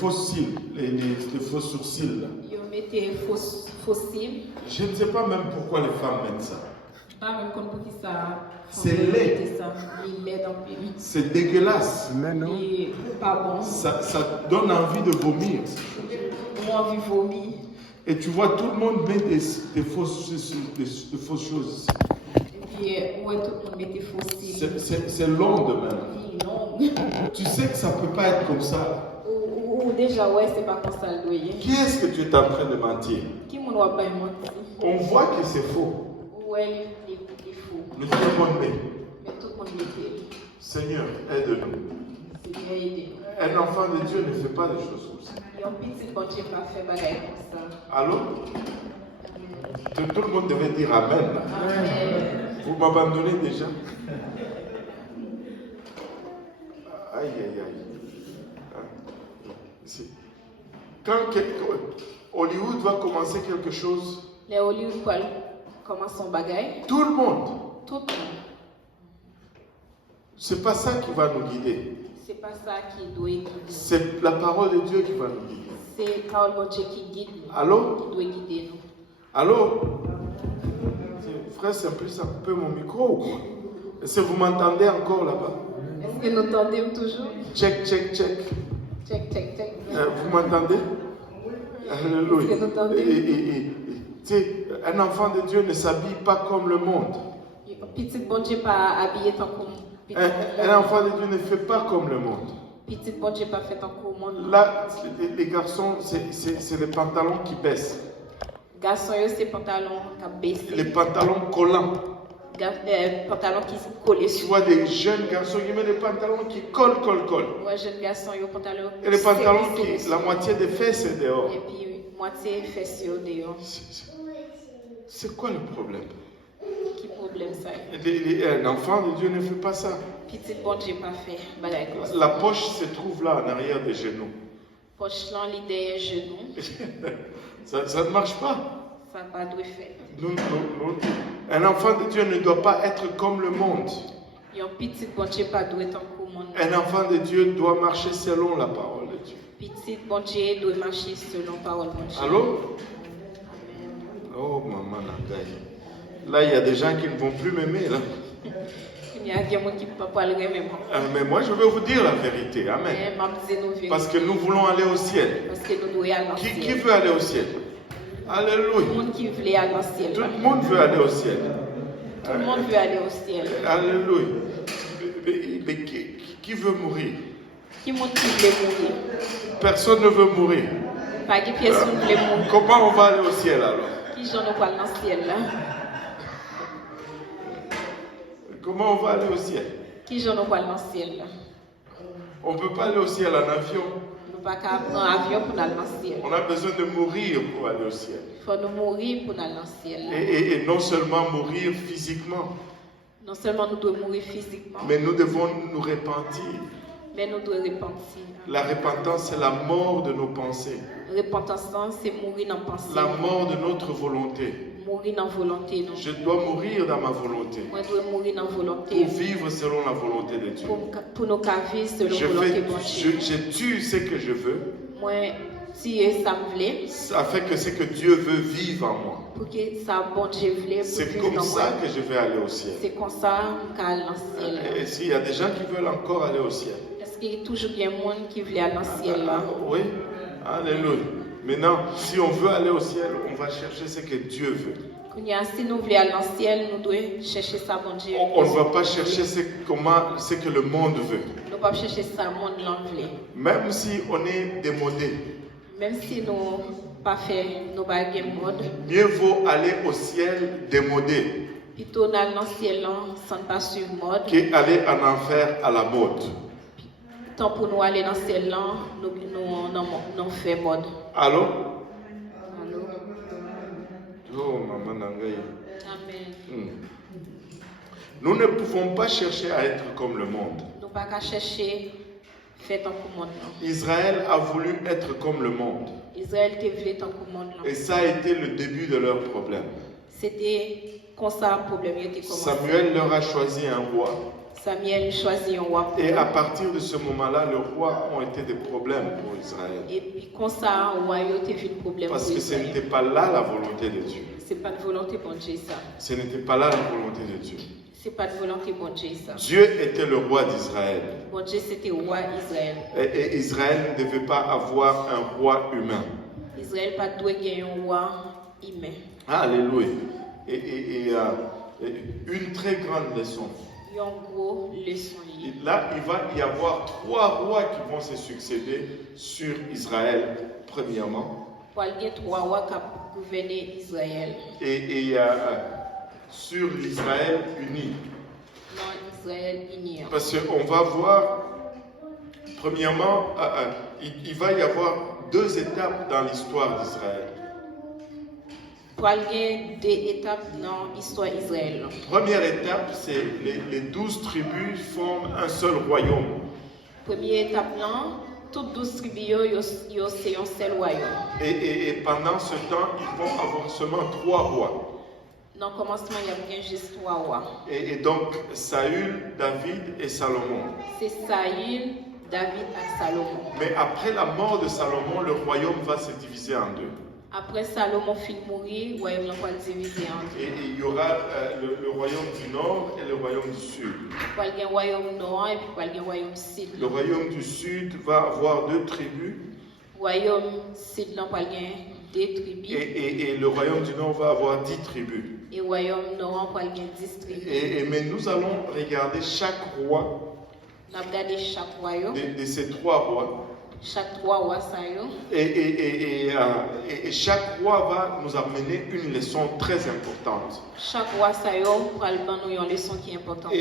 Faux cils, les faux sourcils. Là. Ils mettent faux cils. Je ne sais pas même pourquoi les femmes mettent ça. Pas même pour qui ça. C'est laid. C'est dégueulasse. Mais non. Pas bon. Ça donne envie de vomir. Moi, envie de vomir. Et tu vois, tout le monde met des fausses choses. Et ouais, tout le monde met des faux cils. C'est long de même. Long. Tu sais que ça ne peut pas être comme ça. Ou déjà, ouais, c'est pas comme ça le doyer. Qui est-ce que tu es en train de mentir? Qui m'en doit pas mentir? On voit que c'est faux. Ouais, il est faux. Mais tout le monde met. Mais tout le monde met. Seigneur, aide-nous. Seigneur, aide-nous. Un enfant de Dieu ne fait pas des choses comme ça. Et un petit bon Dieu pas fait bagaille comme ça. Allô? Tout le monde devait dire Amen. Amen. Vous m'abandonnez déjà? Aïe, aïe, aïe. Quand Hollywood va commencer quelque chose, les Hollywood commencent son bagaille. tout le monde. Tout le monde. C'est pas ça qui va nous guider. C'est pas ça qui doit guider. C'est la parole de Dieu qui va nous guider. C'est la parole de Dieu qui guide nous. Allô? Qui doit guider nous. Allô? Frère, c'est un peu mon micro ou quoi? Est-ce que vous m'entendez encore là-bas? Est-ce que nous entendons toujours? Check, check, check. Check, check, check. Vous m'entendez? Alléluia. Est-ce que nous entendons? Tu sais, un enfant de Dieu ne s'habille pas comme le monde. Petit bon Dieu pas habillé tant qu'on. Un enfant de Dieu ne fait pas comme le monde. Petit bon Dieu pas fait tant qu'on monde. Là, les garçons, c'est les pantalons qui baissent. Garçons, c'est pantalons qui baissent. Les pantalons collants. Pantalons qui se collent. Tu vois des jeunes garçons qui mettent des pantalons qui collent. Ouais, jeunes garçons, ils ont pantalons. Et les pantalons qui, la moitié des fesses est dehors. Et puis, moitié fesses dehors. C'est quoi le problème? Qui problème ça? Un enfant de Dieu ne fait pas ça. Petit bon Dieu pas fait. La poche se trouve là, en arrière des genoux. Poche là, l'idée est genou. Ça ne marche pas. Ça n'a pas de fait. Un enfant de Dieu ne doit pas être comme le monde. Et un petit bon Dieu pas doit être comme le monde. Un enfant de Dieu doit marcher selon la parole de Dieu. Petit bon Dieu doit marcher selon la parole de Dieu. Allô? Oh, maman Nangaï. Là, il y a des gens qui ne vont plus m'aimer. Là. Il y a des gens qui ne peuvent pas le remettre. Mais moi, je vais vous dire la vérité. Amen. Parce que nous voulons aller au ciel. Parce que nous devons aller au ciel. Qui veut aller au ciel? Alléluia. Tout le monde qui veut aller au ciel. Tout le monde veut aller au ciel. Tout le monde veut aller au ciel. Alléluia. Mais qui veut mourir? Qui veut mourir? Personne ne veut mourir. Pas de personne ne veut mourir. Comment on va aller au ciel alors? Qui j'en ai pas dans le ciel là? Comment on va aller au ciel? Qui j'en ai pas dans le ciel là? On ne peut pas aller au ciel en avion. Nous ne pouvons pas prendre un avion pour aller dans le ciel. On a besoin de mourir pour aller au ciel. Il faut nous mourir pour aller dans le ciel. Et non seulement mourir physiquement. Non seulement nous devons mourir physiquement. Mais nous devons nous repentir. Mais nous devons repentir. La repentance, c'est la mort de nos pensées. Repentance, c'est mourir dans la pensée. La mort de notre volonté. Mourir dans la volonté. Non? Je dois mourir dans ma volonté. Moi, je dois mourir dans la volonté. Pour vivre selon la volonté de Dieu. Pour nous vivre selon la volonté de Dieu. Je tue ce que je veux. Moi, si ça me plaît. Afin que ce que Dieu veut vivre en moi. Pour que ça, bon Dieu voulait. C'est comme ça que je vais aller au ciel. C'est comme ça qu'on va aller au ciel. Et s'il y a des gens qui veulent encore aller au ciel. Est-ce qu'il y a toujours bien des gens qui veulent aller au ciel là? Oui. Alléluia. Maintenant, si on veut aller au ciel, on va chercher ce que Dieu veut. Si nous voulons aller au ciel, nous devons chercher ça, bon Dieu. On ne va pas chercher ce que le monde veut. Nous ne pas chercher ça, le monde l'enveloppe. Même si on est démodé. Même si nous pas fait nos bagages mode. Mieux vaut aller au ciel démodé. Plutôt d'aller dans le ciel sans pas sur mode. Qu'aller en enfer à la mode. Tant pour nous aller dans le ciel, nous fait mode. Allô? Allô? Oh, maman Nangaï. Amen. Nous ne pouvons pas chercher à être comme le monde. Nous ne pouvons pas chercher faire tant que le monde. Israël a voulu être comme le monde. Israël te voulait tant que le monde. Et ça a été le début de leur problème. C'était comme ça le problème était commencé. Samuel leur a choisi un roi. Samuel choisit un roi pour Et eux. à partir de ce moment-là, les rois ont été des problèmes pour Israël. Et puis, comme ça, le royauté vu le problème Parce pour que ce Israël. n'était pas là la volonté de Dieu. C'est pas de volonté pour Dieu, ça. Ce n'était pas là la volonté de Dieu. C'est pas de volonté pour Dieu, ça. Dieu était le roi d'Israël. Bon Dieu, c'était le roi Israël. Et Israël ne devait pas avoir un roi humain. Israël pas doit gagner un roi humain. Alléluia. Et une très grande leçon. Il y a une grosse leçon. Et là, il va y avoir 3 rois qui vont se succéder sur Israël, premièrement. Pour y avoir 3 rois qui ont gouverné Israël. Et sur l'Israël uni. Non, Israël uni. Parce qu'on va voir, premièrement, il va y avoir 2 étapes dans l'histoire d'Israël. Pour y avoir 2 étapes dans l'histoire d'Israël. Première étape, c'est les 12 tribus forment un seul royaume. Première étape, non, toutes 12 tribus, c'est un seul royaume. Et pendant ce temps, ils vont avoir seulement 3 rois. Dans le commencement, il y a bien juste 3 rois. Et donc, Saül, David et Salomon. C'est Saül, David et Salomon. Mais après la mort de Salomon, le royaume va se diviser en 2. Après Salomon finit de mourir, le royaume va se diviser en 2. Et il y aura le royaume du nord et le royaume du sud. Il y a un royaume nord et puis il y a un royaume sud. Le royaume du sud va avoir 2 tribus. Le royaume sud, il y a 2 tribus. Et le royaume du nord va avoir 10 tribus. Et le royaume nord, il y a 10 tribus. Mais nous allons regarder chaque roi On a regardé chaque royaume, de ces 3 rois. chaque 3 rois, ça y est. Et chaque roi va nous amener une leçon très importante. Chaque roi, ça y est, pour nous une leçon qui est importante.